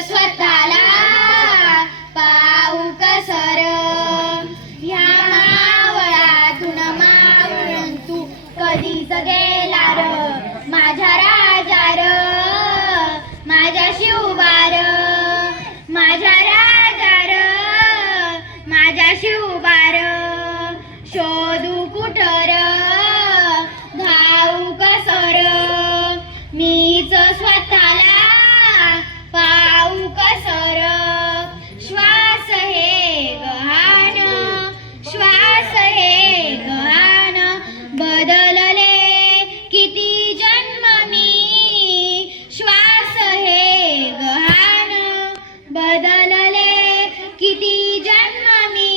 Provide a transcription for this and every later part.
स्वतःला पाहू कसर, ह्या मावळातून मावळून तू कधीच गेला र माझ्या राजा र, माझ्या शिवबार, माझ्या राजा र, माझ्या शिवबार. शोधू कुठं र धावू कसर, मीच स्वतःला पाहू कसर. श्वास हे गहाण, श्वास हे गहाण, बदलले किती जन्म मी. श्वास हे गहाण, बदलले किती जन्म मी.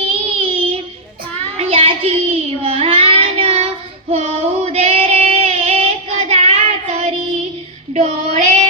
याची वहान होऊ दे रे एकदा तरी, डोळे